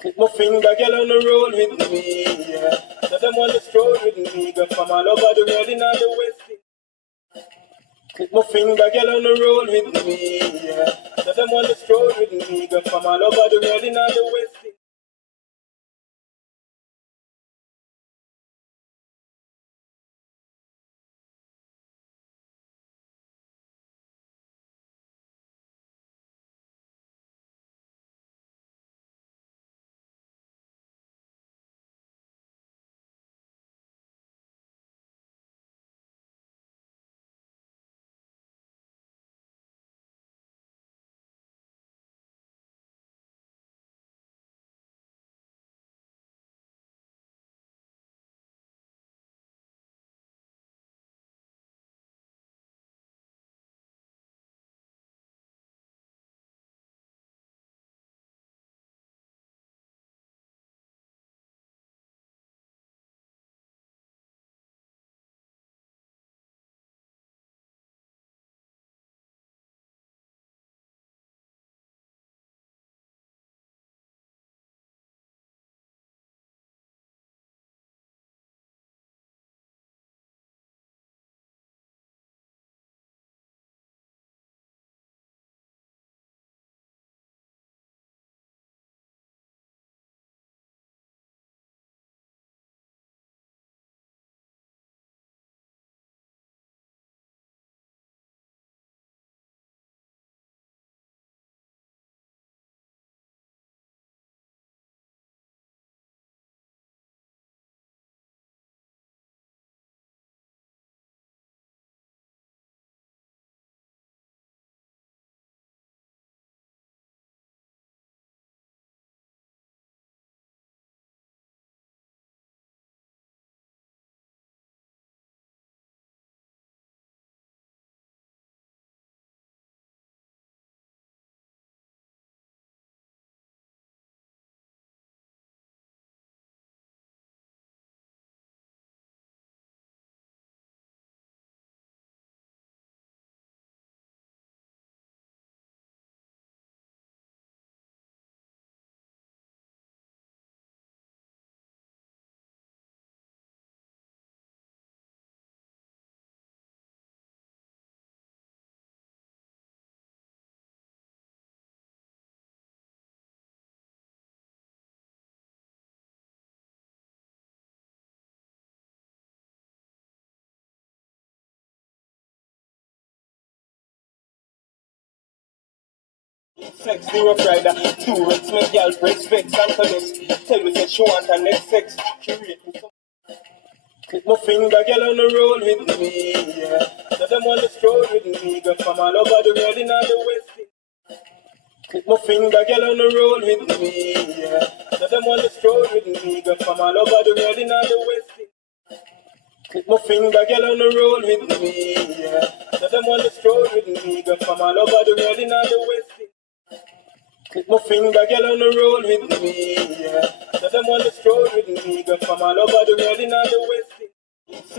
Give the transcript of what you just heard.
Click my finger, girl on the road with me, yeah. So them want to stroll with me, girl from all over the world in the West. Click my finger, girl on the road with me, yeah. So them want to stroll with me, girl from all over the world in the West. Sex, zero rider, two rates, make y'all breaks, vex, and connect. Tell me that she want her next sex. She rate me some. Click my finger, girl on the road with me, yeah. So them want to stroll with me, girl from all over the world in the West. Click my finger, girl on the road with me, yeah. So them want to stroll with me, girl from all over the world in the West. Click my finger, girl on the road with me, yeah. So them want to stroll with me, girl from all over the world in the West. Click my finger, girl on the road with me, yeah. So them want to stroll with me, girl from all over the world in the West.